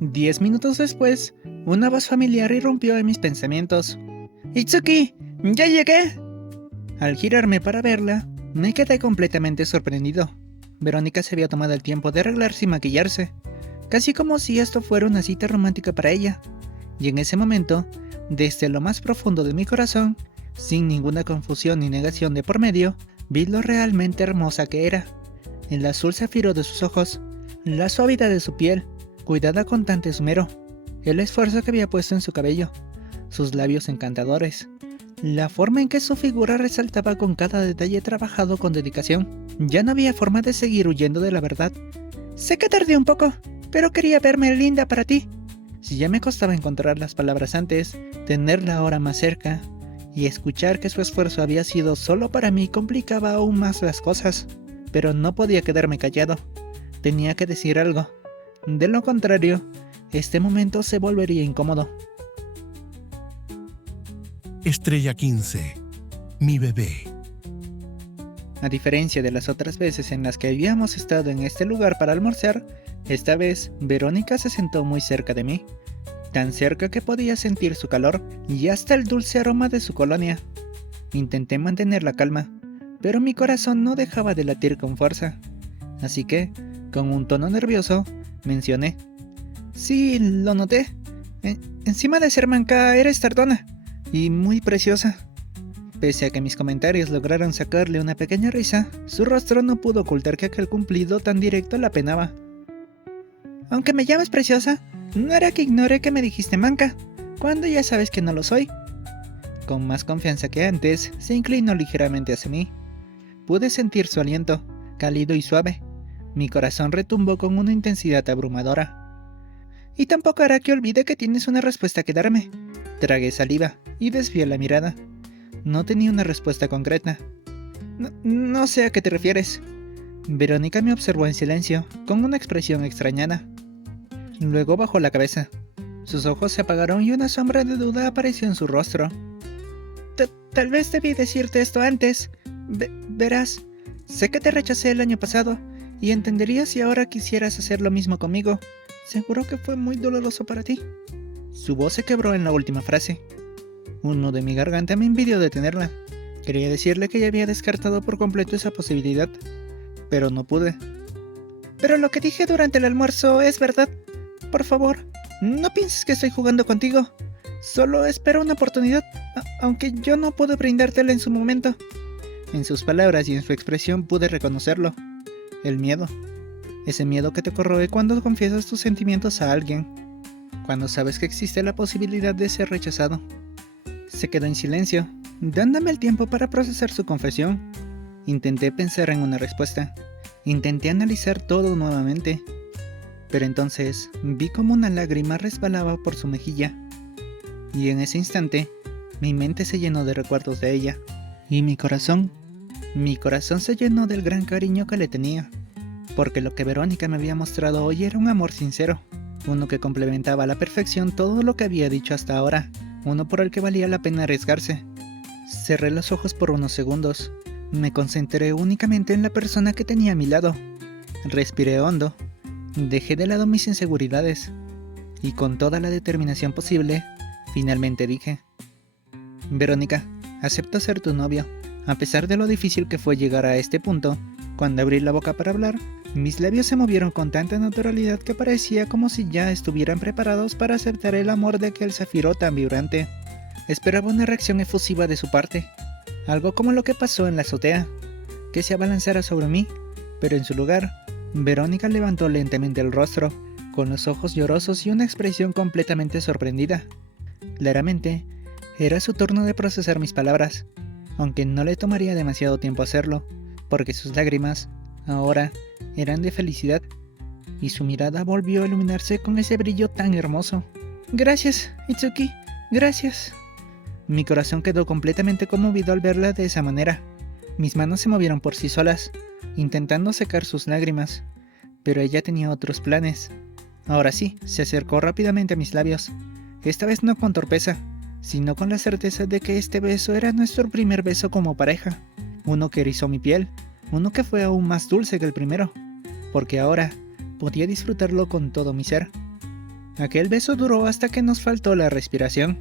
10 minutos después, una voz familiar irrumpió en mis pensamientos. ¡Itsuki! ¡Ya llegué! Al girarme para verla, me quedé completamente sorprendido. Verónica se había tomado el tiempo de arreglarse y maquillarse, casi como si esto fuera una cita romántica para ella. Y en ese momento, desde lo más profundo de mi corazón, sin ninguna confusión ni negación de por medio, vi lo realmente hermosa que era. El azul zafiro de sus ojos, la suavidad de su piel, cuidada con tanto esmero, el esfuerzo que había puesto en su cabello, sus labios encantadores, la forma en que su figura resaltaba con cada detalle trabajado con dedicación. Ya no había forma de seguir huyendo de la verdad. Sé que tardé un poco, pero quería verme linda para ti. Si ya me costaba encontrar las palabras antes, tenerla ahora más cerca y escuchar que su esfuerzo había sido solo para mí complicaba aún más las cosas. Pero no podía quedarme callado. Tenía que decir algo. De lo contrario, este momento se volvería incómodo. Estrella 15. Mi bebé. A diferencia de las otras veces en las que habíamos estado en este lugar para almorzar, esta vez Verónica se sentó muy cerca de mí, tan cerca que podía sentir su calor y hasta el dulce aroma de su colonia. Intenté mantener la calma, pero mi corazón no dejaba de latir con fuerza, así que, con un tono nervioso, mencioné: Sí, lo noté. Encima de ser manca, eres tardona y muy preciosa. Pese a que mis comentarios lograron sacarle una pequeña risa, su rostro no pudo ocultar que aquel cumplido tan directo la penaba. Aunque me llames preciosa, no hará que ignore que me dijiste manca, cuando ya sabes que no lo soy. Con más confianza que antes, se inclinó ligeramente hacia mí. Pude sentir su aliento, cálido y suave. Mi corazón retumbó con una intensidad abrumadora. Y tampoco hará que olvide que tienes una respuesta que darme. Tragué saliva y desvié la mirada. No tenía una respuesta concreta. No sé a qué te refieres. Verónica me observó en silencio, con una expresión extrañada. Luego bajó la cabeza. Sus ojos se apagaron y una sombra de duda apareció en su rostro. Tal vez debí decirte esto antes. Verás, sé que te rechacé el año pasado, y entendería si ahora quisieras hacer lo mismo conmigo. Seguro que fue muy doloroso para ti. Su voz se quebró en la última frase. Un nudo de mi garganta me impidió detenerla. Quería decirle que ya había descartado por completo esa posibilidad, pero no pude. Pero lo que dije durante el almuerzo es verdad. Por favor, no pienses que estoy jugando contigo. Solo espero una oportunidad, aunque yo no puedo brindártela en su momento. En sus palabras y en su expresión pude reconocerlo. El miedo. Ese miedo que te corroe cuando confiesas tus sentimientos a alguien. Cuando sabes que existe la posibilidad de ser rechazado. Se quedó en silencio, dándome el tiempo para procesar su confesión. Intenté pensar en una respuesta. Intenté analizar todo nuevamente. Pero entonces vi como una lágrima resbalaba por su mejilla. Y en ese instante, mi mente se llenó de recuerdos de ella. Y mi corazón se llenó del gran cariño que le tenía. Porque lo que Verónica me había mostrado hoy era un amor sincero. Uno que complementaba a la perfección todo lo que había dicho hasta ahora. Uno por el que valía la pena arriesgarse. Cerré los ojos por unos segundos. Me concentré únicamente en la persona que tenía a mi lado. Respiré hondo. Dejé de lado mis inseguridades. Y con toda la determinación posible, finalmente dije: Verónica, acepto ser tu novio. A pesar de lo difícil que fue llegar a este punto, cuando abrí la boca para hablar, mis labios se movieron con tanta naturalidad que parecía como si ya estuvieran preparados para aceptar el amor de aquel zafiro tan vibrante. Esperaba una reacción efusiva de su parte, algo como lo que pasó en la azotea, que se abalanzara sobre mí, pero en su lugar, Verónica levantó lentamente el rostro, con los ojos llorosos y una expresión completamente sorprendida. Claramente, era su turno de procesar mis palabras, aunque no le tomaría demasiado tiempo hacerlo, porque sus lágrimas, ahora, eran de felicidad, y su mirada volvió a iluminarse con ese brillo tan hermoso. Gracias, Itsuki, gracias. Mi corazón quedó completamente conmovido al verla de esa manera. Mis manos se movieron por sí solas, intentando secar sus lágrimas, pero ella tenía otros planes. Ahora sí, se acercó rápidamente a mis labios, esta vez no con torpeza, sino con la certeza de que este beso era nuestro primer beso como pareja, uno que erizó mi piel, uno que fue aún más dulce que el primero, porque ahora podía disfrutarlo con todo mi ser. Aquel beso duró hasta que nos faltó la respiración,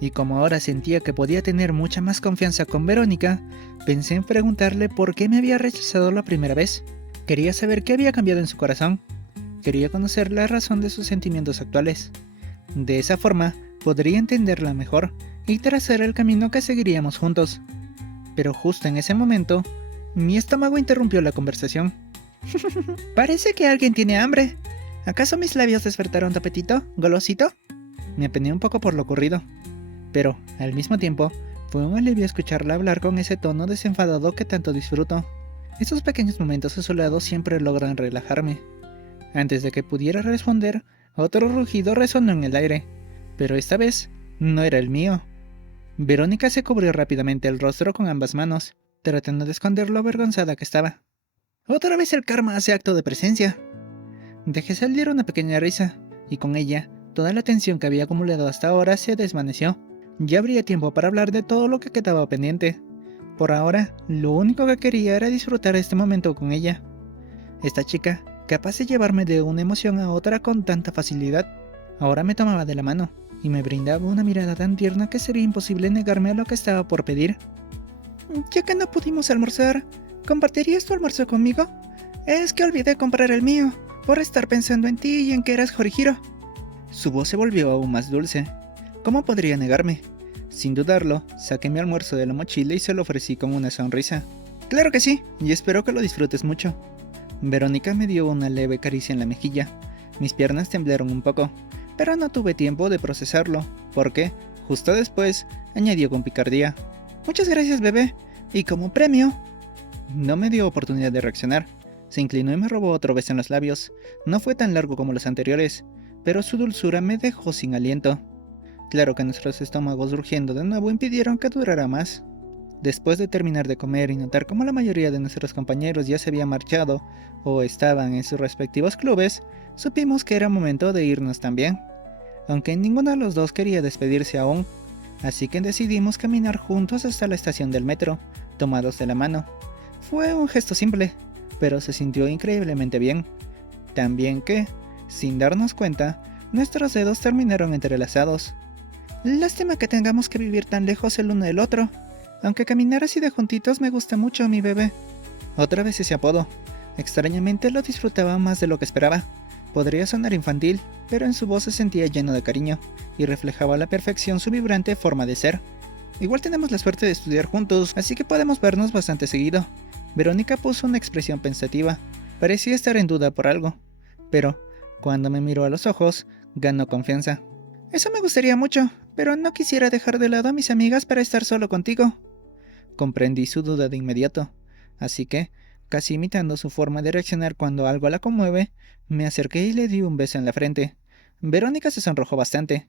y como ahora sentía que podía tener mucha más confianza con Verónica, pensé en preguntarle por qué me había rechazado la primera vez. Quería saber qué había cambiado en su corazón. Quería conocer la razón de sus sentimientos actuales. De esa forma, podría entenderla mejor y trazar el camino que seguiríamos juntos. Pero justo en ese momento, mi estómago interrumpió la conversación. Parece que alguien tiene hambre. ¿Acaso mis labios despertaron tu apetito, golosito? Me apené un poco por lo ocurrido, pero, al mismo tiempo, fue un alivio escucharla hablar con ese tono desenfadado que tanto disfruto. Esos pequeños momentos a su lado siempre logran relajarme. Antes de que pudiera responder, otro rugido resonó en el aire, pero esta vez no era el mío. Verónica se cubrió rápidamente el rostro con ambas manos, tratando de esconder lo avergonzada que estaba. Otra vez el karma hace acto de presencia. Dejé salir una pequeña risa, y con ella, toda la tensión que había acumulado hasta ahora se desvaneció. Ya habría tiempo para hablar de todo lo que quedaba pendiente. Por ahora, lo único que quería era disfrutar este momento con ella. Esta chica, capaz de llevarme de una emoción a otra con tanta facilidad, ahora me tomaba de la mano, y me brindaba una mirada tan tierna que sería imposible negarme a lo que estaba por pedir. Ya que no pudimos almorzar, ¿compartirías tu almuerzo conmigo? Es que olvidé comprar el mío, por estar pensando en ti y en que eras Horihiro. Su voz se volvió aún más dulce. ¿Cómo podría negarme? Sin dudarlo, saqué mi almuerzo de la mochila y se lo ofrecí con una sonrisa. Claro que sí, y espero que lo disfrutes mucho. Verónica me dio una leve caricia en la mejilla. Mis piernas temblaron un poco, pero no tuve tiempo de procesarlo, porque, justo después, añadió con picardía. Muchas gracias, bebé. Y como premio... No me dio oportunidad de reaccionar. Se inclinó y me robó otro beso en los labios. No fue tan largo como los anteriores, pero su dulzura me dejó sin aliento. Claro que nuestros estómagos rugiendo de nuevo impidieron que durara más. Después de terminar de comer y notar cómo la mayoría de nuestros compañeros ya se habían marchado o estaban en sus respectivos clubes, supimos que era momento de irnos también, aunque ninguno de los dos quería despedirse aún, así que decidimos caminar juntos hasta la estación del metro, tomados de la mano. Fue un gesto simple, pero se sintió increíblemente bien. Tan bien que, sin darnos cuenta, nuestros dedos terminaron entrelazados. Lástima que tengamos que vivir tan lejos el uno del otro. Aunque caminar así de juntitos me gusta mucho, mi bebé. Otra vez ese apodo. Extrañamente lo disfrutaba más de lo que esperaba. Podría sonar infantil, pero en su voz se sentía lleno de cariño, y reflejaba a la perfección su vibrante forma de ser. Igual tenemos la suerte de estudiar juntos, así que podemos vernos bastante seguido. Verónica puso una expresión pensativa. Parecía estar en duda por algo. Pero, cuando me miró a los ojos, ganó confianza. Eso me gustaría mucho, pero no quisiera dejar de lado a mis amigas para estar solo contigo. Comprendí su duda de inmediato, así que, casi imitando su forma de reaccionar cuando algo la conmueve, me acerqué y le di un beso en la frente. Verónica se sonrojó bastante.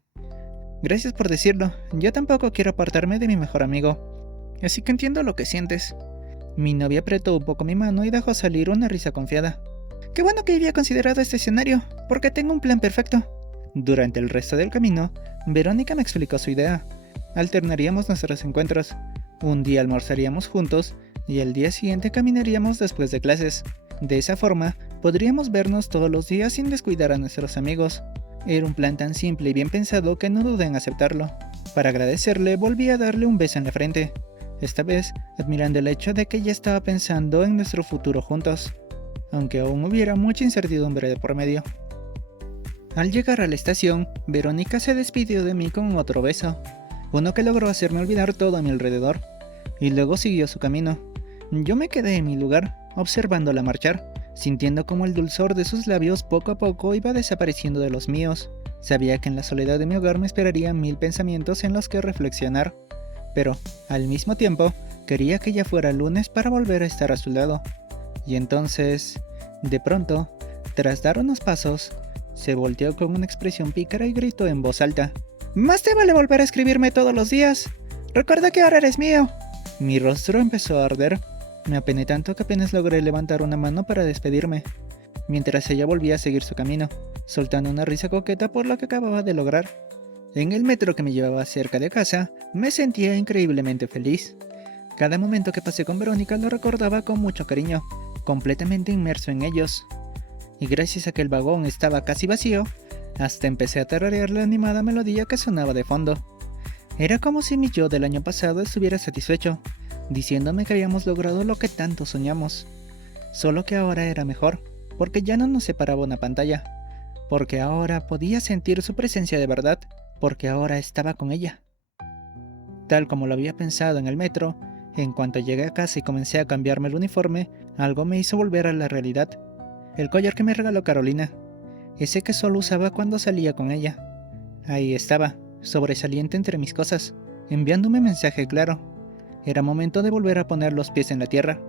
Gracias por decirlo, yo tampoco quiero apartarme de mi mejor amigo, así que entiendo lo que sientes. Mi novia apretó un poco mi mano y dejó salir una risa confiada. Qué bueno que había considerado este escenario, porque tengo un plan perfecto. Durante el resto del camino, Verónica me explicó su idea. Alternaríamos nuestros encuentros. Un día almorzaríamos juntos y el día siguiente caminaríamos después de clases. De esa forma, podríamos vernos todos los días sin descuidar a nuestros amigos. Era un plan tan simple y bien pensado que no dudé en aceptarlo. Para agradecerle, volví a darle un beso en la frente. Esta vez, admirando el hecho de que ya estaba pensando en nuestro futuro juntos, aunque aún hubiera mucha incertidumbre de por medio. Al llegar a la estación, Verónica se despidió de mí con otro beso, uno que logró hacerme olvidar todo a mi alrededor, y luego siguió su camino. Yo me quedé en mi lugar, observándola marchar, sintiendo como el dulzor de sus labios poco a poco iba desapareciendo de los míos. Sabía que en la soledad de mi hogar me esperarían 1000 pensamientos en los que reflexionar, pero, al mismo tiempo, quería que ya fuera lunes para volver a estar a su lado. Y entonces, de pronto, tras dar unos pasos, se volteó con una expresión pícara y gritó en voz alta: «¡Más te vale volver a escribirme todos los días! ¡Recuerda que ahora eres mío!». Mi rostro empezó a arder. Me apené tanto que apenas logré levantar una mano para despedirme, mientras ella volvía a seguir su camino, soltando una risa coqueta por lo que acababa de lograr. En el metro que me llevaba cerca de casa, me sentía increíblemente feliz. Cada momento que pasé con Verónica lo recordaba con mucho cariño, completamente inmerso en ellos. Y gracias a que el vagón estaba casi vacío, Hasta empecé a tararear la animada melodía que sonaba de fondo. Era como si mi yo del año pasado estuviera satisfecho, diciéndome que habíamos logrado lo que tanto soñamos. Solo que ahora era mejor, porque ya no nos separaba una pantalla, porque ahora podía sentir su presencia de verdad, porque ahora estaba con ella. Tal como lo había pensado en el metro, en cuanto llegué a casa y comencé a cambiarme el uniforme, algo me hizo volver a la realidad. El collar que me regaló Carolina, ese que solo usaba cuando salía con ella. Ahí estaba, sobresaliente entre mis cosas, enviándome un mensaje claro. Era momento de volver a poner los pies en la tierra.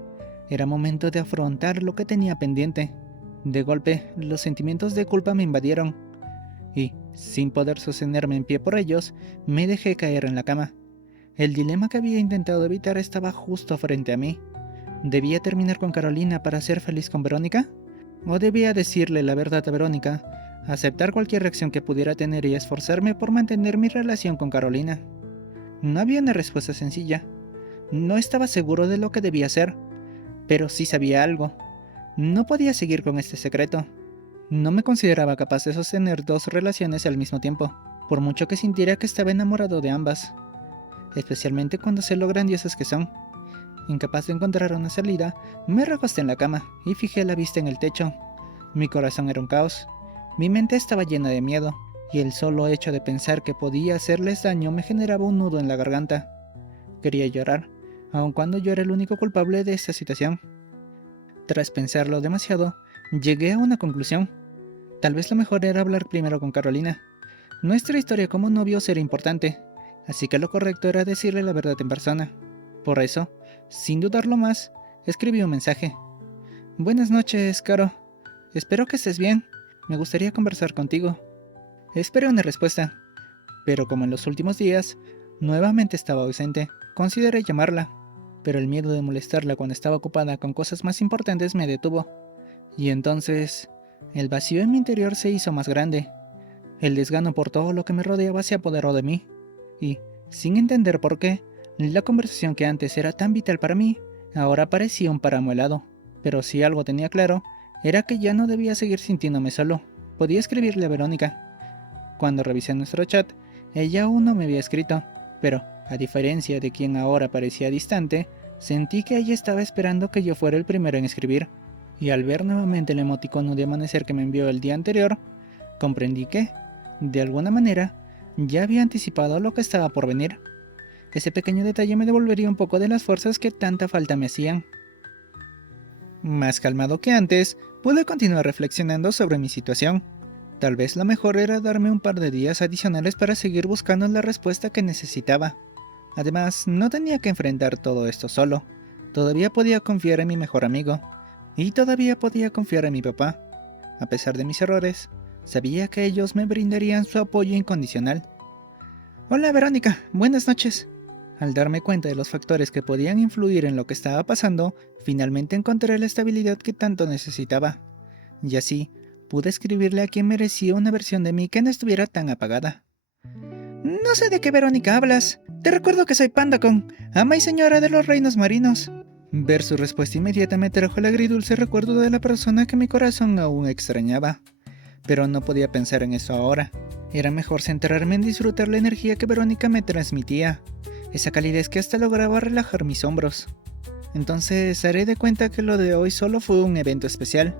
Era momento de afrontar lo que tenía pendiente. De golpe, los sentimientos de culpa me invadieron. Y, sin poder sostenerme en pie por ellos, me dejé caer en la cama. El dilema que había intentado evitar estaba justo frente a mí. ¿Debía terminar con Carolina para ser feliz con Verónica? ¿O debía decirle la verdad a Verónica, aceptar cualquier reacción que pudiera tener y esforzarme por mantener mi relación con Carolina? No había una respuesta sencilla. No estaba seguro de lo que debía hacer, pero sí sabía algo. No podía seguir con este secreto. No me consideraba capaz de sostener dos relaciones al mismo tiempo, por mucho que sintiera que estaba enamorado de ambas, especialmente cuando sé lo grandiosas que son. Incapaz de encontrar una salida, me recosté en la cama y fijé la vista en el techo. Mi corazón era un caos. Mi mente estaba llena de miedo, y el solo hecho de pensar que podía hacerles daño me generaba un nudo en la garganta. Quería llorar, aun cuando yo era el único culpable de esta situación. Tras pensarlo demasiado, llegué a una conclusión. Tal vez lo mejor era hablar primero con Carolina. Nuestra historia como novios era importante, así que lo correcto era decirle la verdad en persona. Por eso, sin dudarlo más, escribí un mensaje. Buenas noches, Caro. Espero que estés bien. Me gustaría conversar contigo. Esperé una respuesta, pero como en los últimos días, nuevamente estaba ausente, consideré llamarla, pero el miedo de molestarla cuando estaba ocupada con cosas más importantes me detuvo. Y entonces, el vacío en mi interior se hizo más grande. El desgano por todo lo que me rodeaba se apoderó de mí, y, sin entender por qué, la conversación que antes era tan vital para mí, ahora parecía un páramo helado. Pero si algo tenía claro, era que ya no debía seguir sintiéndome solo. Podía escribirle a Verónica. Cuando revisé nuestro chat, ella aún no me había escrito, pero, a diferencia de quien ahora parecía distante, sentí que ella estaba esperando que yo fuera el primero en escribir. Y al ver nuevamente el emoticono de amanecer que me envió el día anterior, comprendí que, de alguna manera, ya había anticipado lo que estaba por venir. Ese pequeño detalle me devolvería un poco de las fuerzas que tanta falta me hacían. Más calmado que antes, pude continuar reflexionando sobre mi situación. Tal vez lo mejor era darme un par de días adicionales para seguir buscando la respuesta que necesitaba. Además, no tenía que enfrentar todo esto solo. Todavía podía confiar en mi mejor amigo. Y todavía podía confiar en mi papá. A pesar de mis errores, sabía que ellos me brindarían su apoyo incondicional. Hola Verónica, buenas noches. Al darme cuenta de los factores que podían influir en lo que estaba pasando, finalmente encontré la estabilidad que tanto necesitaba. Y así, pude escribirle a quien merecía una versión de mí que no estuviera tan apagada. No sé de qué Verónica hablas. Te recuerdo que soy Pandacon, ama y señora de los reinos marinos. Ver su respuesta inmediata me trajo el agridulce recuerdo de la persona que mi corazón aún extrañaba. Pero no podía pensar en eso ahora. Era mejor centrarme en disfrutar la energía que Verónica me transmitía. Esa calidez que hasta lograba relajar mis hombros. Entonces haré de cuenta que lo de hoy solo fue un evento especial.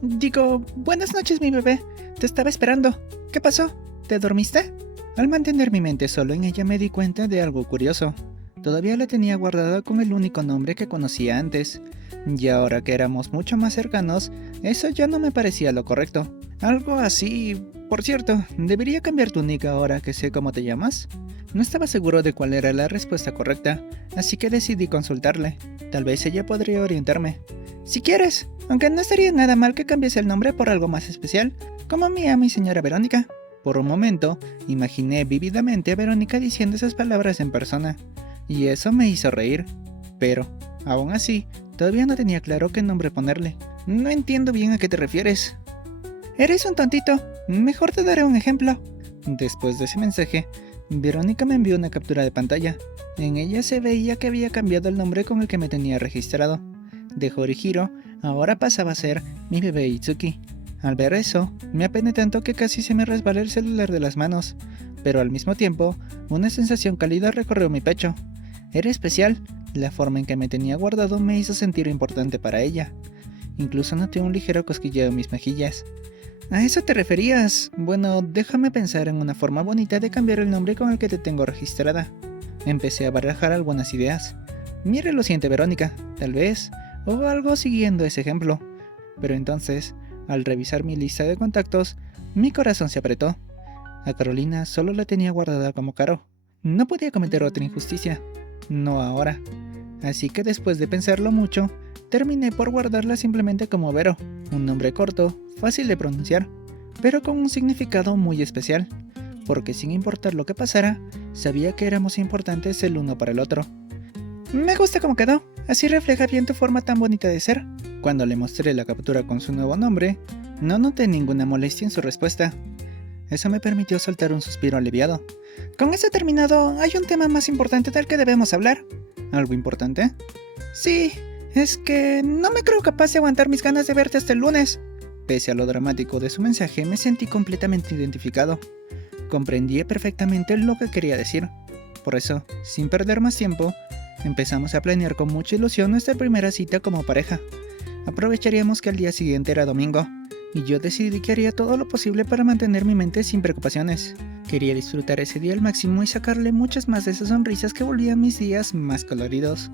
Digo, buenas noches mi bebé, te estaba esperando. ¿Qué pasó? ¿Te dormiste? Al mantener mi mente solo en ella me di cuenta de algo curioso. Todavía la tenía guardada con el único nombre que conocía antes. Y ahora que éramos mucho más cercanos, eso ya no me parecía lo correcto. Algo así... Por cierto, ¿debería cambiar tu nick ahora que sé cómo te llamas? No estaba seguro de cuál era la respuesta correcta, así que decidí consultarle. Tal vez ella podría orientarme. Si quieres, aunque no estaría nada mal que cambies el nombre por algo más especial, como mi ama y señora Verónica. Por un momento, imaginé vívidamente a Verónica diciendo esas palabras en persona, y eso me hizo reír. Pero, aún así, todavía no tenía claro qué nombre ponerle. No entiendo bien a qué te refieres. Eres un tontito, mejor te daré un ejemplo. Después de ese mensaje, Verónica me envió una captura de pantalla. En ella se veía que había cambiado el nombre con el que me tenía registrado. De Horihiro, ahora pasaba a ser mi bebé Itsuki. Al ver eso, me apené tanto que casi se me resbaló el celular de las manos, pero al mismo tiempo, una sensación cálida recorrió mi pecho. Era especial, la forma en que me tenía guardado me hizo sentir importante para ella. Incluso noté un ligero cosquilleo en mis mejillas. ¿A eso te referías? Bueno, déjame pensar en una forma bonita de cambiar el nombre con el que te tengo registrada. Empecé a barajar algunas ideas. Mire lo siente Verónica, tal vez, o algo siguiendo ese ejemplo. Pero entonces, al revisar mi lista de contactos, mi corazón se apretó. A Carolina solo la tenía guardada como Caro. No podía cometer otra injusticia. No ahora. Así que después de pensarlo mucho, terminé por guardarla simplemente como Vero, un nombre corto, fácil de pronunciar, pero con un significado muy especial, porque sin importar lo que pasara, sabía que éramos importantes el uno para el otro. Me gusta cómo quedó, así refleja bien tu forma tan bonita de ser. Cuando le mostré la captura con su nuevo nombre, no noté ninguna molestia en su respuesta. Eso me permitió soltar un suspiro aliviado. Con eso terminado, hay un tema más importante del que debemos hablar. ¿Algo importante? Sí, es que no me creo capaz de aguantar mis ganas de verte hasta el lunes. Pese a lo dramático de su mensaje, me sentí completamente identificado. Comprendí perfectamente lo que quería decir. Por eso, sin perder más tiempo, empezamos a planear con mucha ilusión nuestra primera cita como pareja. Aprovecharíamos que al día siguiente era domingo, y yo decidí que haría todo lo posible para mantener mi mente sin preocupaciones. Quería disfrutar ese día al máximo y sacarle muchas más de esas sonrisas que volvían mis días más coloridos.